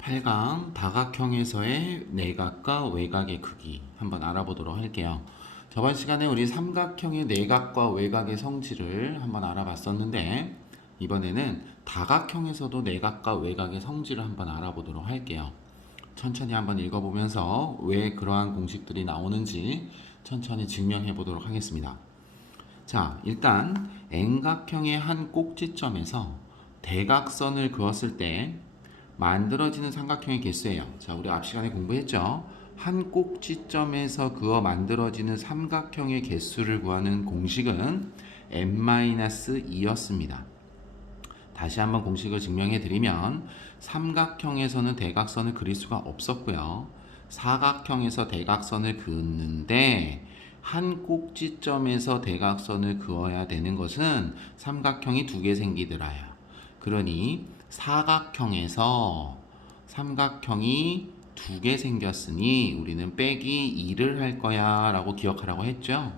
8강 다각형에서의 내각과 외곽의 크기 한번 알아보도록 할게요. 저번 시간에 우리 삼각형의 내각과 외곽의 성질을 한번 알아봤었는데 이번에는 다각형에서도 내각과 외곽의 성질을 한번 알아보도록 할게요. 천천히 한번 읽어보면서 왜 그러한 공식들이 나오는지 천천히 증명해 보도록 하겠습니다. 자, 일단 N각형의 한 꼭지점에서 대각선을 그었을 때 만들어지는 삼각형의 개수예요. 자, 우리 앞 시간에 공부했죠. 한 꼭지점에서 그어 만들어지는 삼각형의 개수를 구하는 공식은 n-2였습니다. 다시 한번 공식을 증명해 드리면 삼각형에서는 대각선을 그릴 수가 없었고요. 사각형에서 대각선을 그었는데 한 꼭지점에서 대각선을 그어야 되는 것은 삼각형이 두 개 생기더라요. 그러니 사각형에서 삼각형이 두 개 생겼으니 우리는 빼기 2를 할 거야 라고 기억하라고 했죠.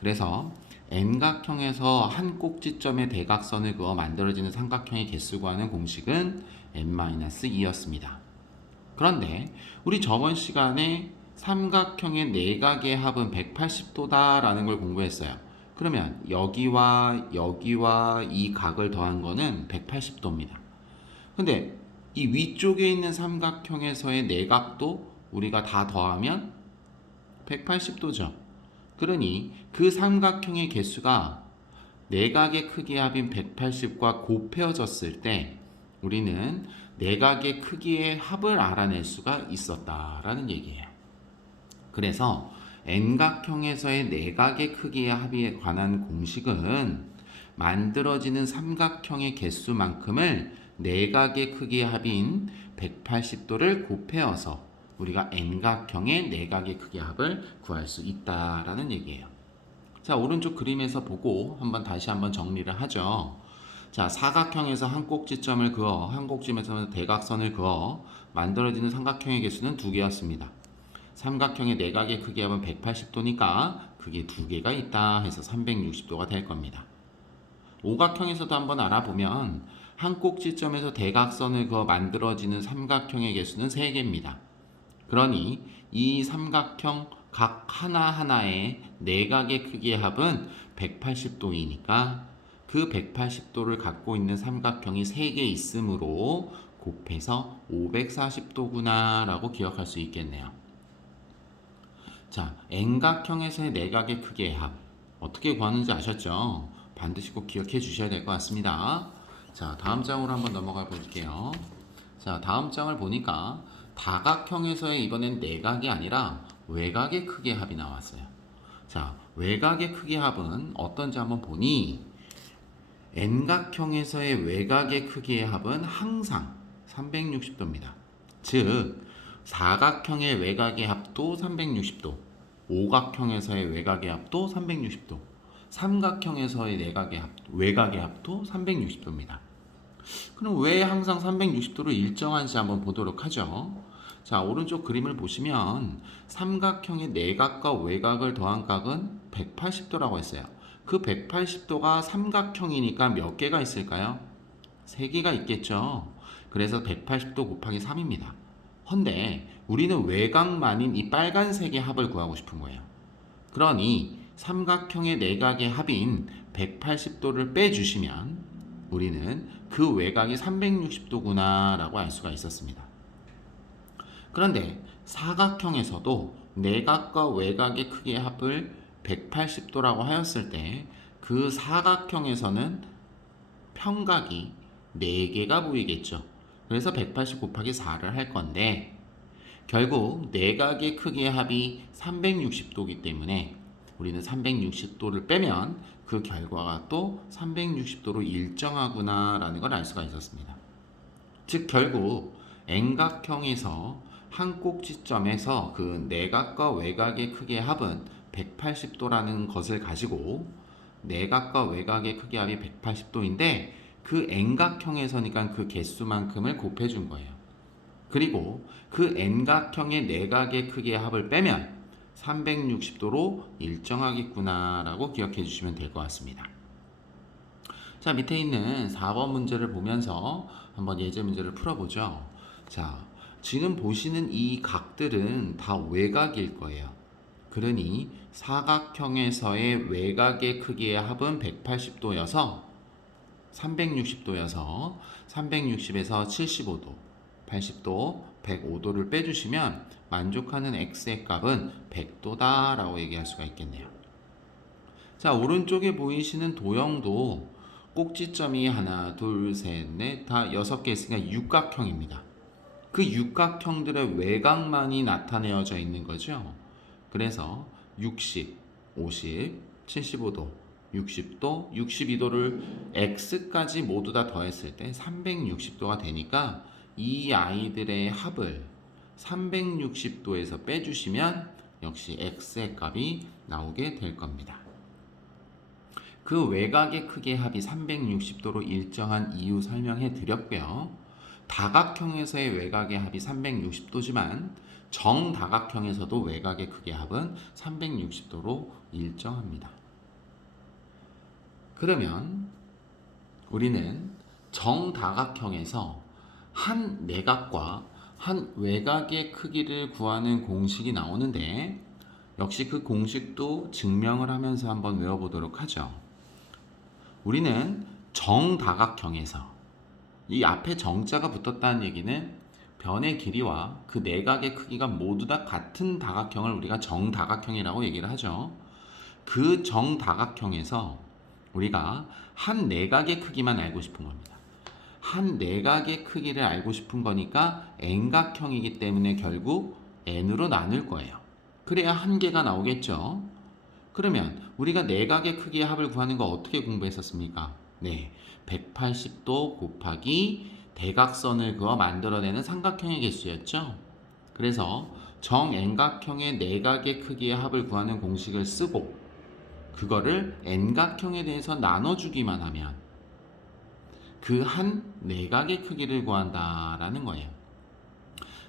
그래서 N각형에서 한 꼭지점의 대각선을 그어 만들어지는 삼각형의 개수 구하는 공식은 n-2였습니다. 그런데 우리 저번 시간에 삼각형의 내각의 합은 180도다 라는 걸 공부했어요. 그러면 여기와 여기와 이 각을 더한 거는 180도입니다. 근데 이 위쪽에 있는 삼각형에서의 내각도 우리가 다 더하면 180도죠. 그러니 그 삼각형의 개수가 내각의 크기의 합인 180과 곱해졌을 때 우리는 내각의 크기의 합을 알아낼 수가 있었다라는 얘기예요. 그래서 N각형에서의 내각의 크기의 합에 관한 공식은 만들어지는 삼각형의 개수만큼을 내각의 크기의 합인 180도를 곱해어서 우리가 N각형의 내각의 크기의 합을 구할 수 있다라는 얘기예요. 자, 오른쪽 그림에서 보고 다시 한번 정리를 하죠. 자, 사각형에서 한 꼭지점을 그어 한 꼭지점에서 대각선을 그어 만들어지는 삼각형의 개수는 두 개였습니다. 삼각형의 내각의 크기의 합은 180도니까 그게 두 개가 있다 해서 360도가 될 겁니다. 오각형에서도 한번 알아보면 한 꼭지점에서 대각선을 그어 만들어지는 삼각형의 개수는 3개입니다. 그러니 이 삼각형 각 하나하나의 내각의 크기의 합은 180도이니까 그 180도를 갖고 있는 삼각형이 3개 있으므로 곱해서 540도구나 라고 기억할 수 있겠네요. 자, N각형에서의 내각의 크기의 합 어떻게 구하는지 아셨죠? 반드시 꼭 기억해 주셔야 될 것 같습니다. 자, 다음 장으로 한번 넘어가 볼게요. 자, 다음 장을 보니까 다각형에서의 이번엔 내각이 아니라 외각의 크기의 합이 나왔어요. 자, 외각의 크기의 합은 어떤지 한번 보니 N각형에서의 외각의 크기의 합은 항상 360도입니다. 즉, 사각형의 외각의 합도 360도, 오각형에서의 외각의 합도 360도, 삼각형에서의 외각의 합도 360도입니다. 그럼 왜 항상 360도를 일정한지 한번 보도록 하죠. 자, 오른쪽 그림을 보시면 삼각형의 내각과 외각을 더한 각은 180도라고 했어요. 그 180도가 삼각형이니까 몇 개가 있을까요? 3개가 있겠죠. 그래서 180도 곱하기 3입니다. 헌데 우리는 외곽만인 이 빨간색의 합을 구하고 싶은 거예요. 그러니 삼각형의 내각의 합인 180도를 빼주시면 우리는 그 외곽이 360도구나 라고 알 수가 있었습니다. 그런데 사각형에서도 내각과 외곽의 크기의 합을 180도라고 하였을 때 그 사각형에서는 평각이 4개가 보이겠죠. 그래서 180 곱하기 4를 할 건데 결국 내각의 크기의 합이 360도이기 때문에 우리는 360도를 빼면 그 결과가 또 360도로 일정하구나 라는 걸 알 수가 있었습니다. 즉 결국 N각형에서 한 꼭지점에서 그 내각과 외각의 크기의 합은 180도라는 것을 가지고 내각과 외각의 크기의 합이 180도인데 그 N각형에서니까 그 개수만큼을 곱해준 거예요. 그리고 그 N각형의 내각의 크기의 합을 빼면 360도로 일정하겠구나 라고 기억해 주시면 될 것 같습니다. 자, 밑에 있는 4번 문제를 보면서 한번 예제 문제를 풀어보죠. 자, 지금 보시는 이 각들은 다 외곽일 거예요. 그러니 사각형에서의 외곽의 크기의 합은 180도여서 360도여서 360에서 75도, 80도, 105도를 빼주시면 만족하는 x의 값은 100도다 라고 얘기할 수가 있겠네요. 자, 오른쪽에 보이시는 도형도 꼭지점이 하나, 둘, 셋, 넷, 다 6개 있으니까 육각형입니다. 그 육각형들의 외곽만이 나타내어져 있는 거죠. 그래서 60, 50, 75도, 60도, 62도를 x까지 모두 다 더했을 때 360도가 되니까 이 아이들의 합을 360도에서 빼주시면 역시 x의 값이 나오게 될 겁니다. 그 외곽의 크기의 합이 360도로 일정한 이유 설명해 드렸고요. 다각형에서의 외곽의 합이 360도지만 정다각형에서도 외곽의 크기의 합은 360도로 일정합니다. 그러면 우리는 정다각형에서 한 내각과 한 외곽의 크기를 구하는 공식이 나오는데 역시 그 공식도 증명을 하면서 한번 외워보도록 하죠. 우리는 정다각형에서 이 앞에 정자가 붙었다는 얘기는 변의 길이와 그 내각의 크기가 모두 다 같은 다각형을 우리가 정다각형이라고 얘기를 하죠. 그 정다각형에서 우리가 한 내각의 크기만 알고 싶은 겁니다. 한 내각의 크기를 알고 싶은 거니까 n각형이기 때문에 결국 n으로 나눌 거예요. 그래야 한 개가 나오겠죠. 그러면 우리가 내각의 크기의 합을 구하는 거 어떻게 공부했었습니까? 네, 180도 곱하기 대각선을 그어 만들어내는 삼각형의 개수였죠. 그래서 정n각형의 내각의 크기의 합을 구하는 공식을 쓰고 그거를 n각형에 대해서 나눠주기만 하면 그 한 내각의 크기를 구한다라는 거예요.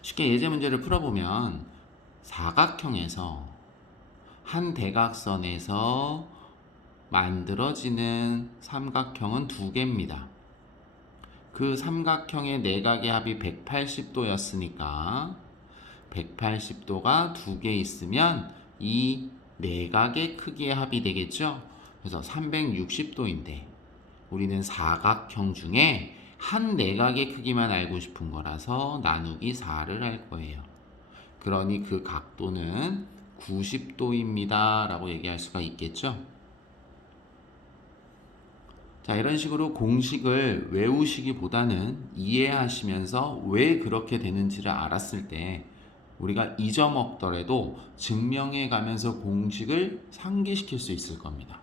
쉽게 예제 문제를 풀어보면 사각형에서 한 대각선에서 만들어지는 삼각형은 두 개입니다. 그 삼각형의 내각의 합이 180도였으니까 180도가 두 개 있으면 이 내각의 크기의 합이 되겠죠. 그래서 360도인데 우리는 사각형 중에 한 내각의 크기만 알고 싶은 거라서 나누기 4를 할 거예요. 그러니 그 각도는 90도입니다 라고 얘기할 수가 있겠죠. 자, 이런 식으로 공식을 외우시기보다는 이해하시면서 왜 그렇게 되는지를 알았을 때 우리가 잊어먹더라도 증명해 가면서 공식을 상기시킬 수 있을 겁니다.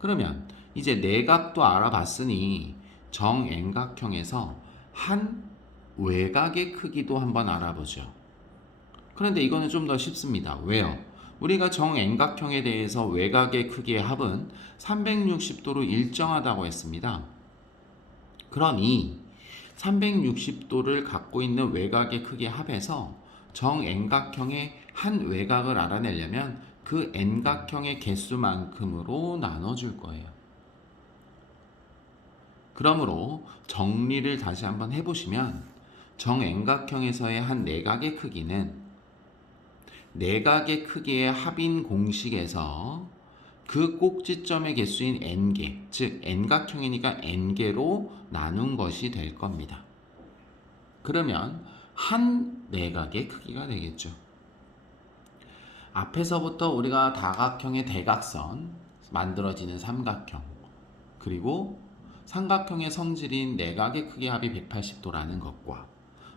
그러면 이제 내각도 알아봤으니 정n각형에서 한 외곽의 크기도 한번 알아보죠. 그런데 이거는 좀 더 쉽습니다. 왜요? 우리가 정n각형에 대해서 외곽의 크기의 합은 360도로 일정하다고 했습니다. 그러니 360도를 갖고 있는 외곽의 크기의 합에서 정n각형의 한 외곽을 알아내려면 그 n각형의 개수만큼으로 나눠줄 거예요. 그러므로 정리를 다시 한번 해보시면 정n각형에서의 한 내각의 크기는 내각의 크기의 합인 공식에서 그 꼭지점의 개수인 n개, 즉 n각형이니까 n개로 나눈 것이 될 겁니다. 그러면 한 내각의 크기가 되겠죠. 앞에서부터 우리가 다각형의 대각선, 만들어지는 삼각형, 그리고 삼각형의 성질인 내각의 크기 합이 180도라는 것과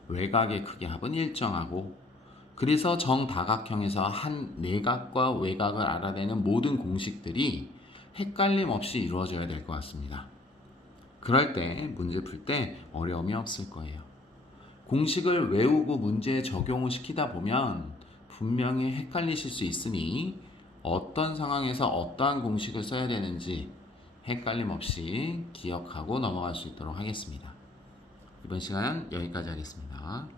외곽의 크기 합은 일정하고 그래서 정다각형에서 한 내각과 외곽을 알아내는 모든 공식들이 헷갈림 없이 이루어져야 될 것 같습니다. 그럴 때 문제 풀 때 어려움이 없을 거예요. 공식을 외우고 문제에 적용을 시키다 보면 분명히 헷갈리실 수 있으니 어떤 상황에서 어떠한 공식을 써야 되는지 헷갈림 없이 기억하고 넘어갈 수 있도록 하겠습니다. 이번 시간 여기까지 하겠습니다.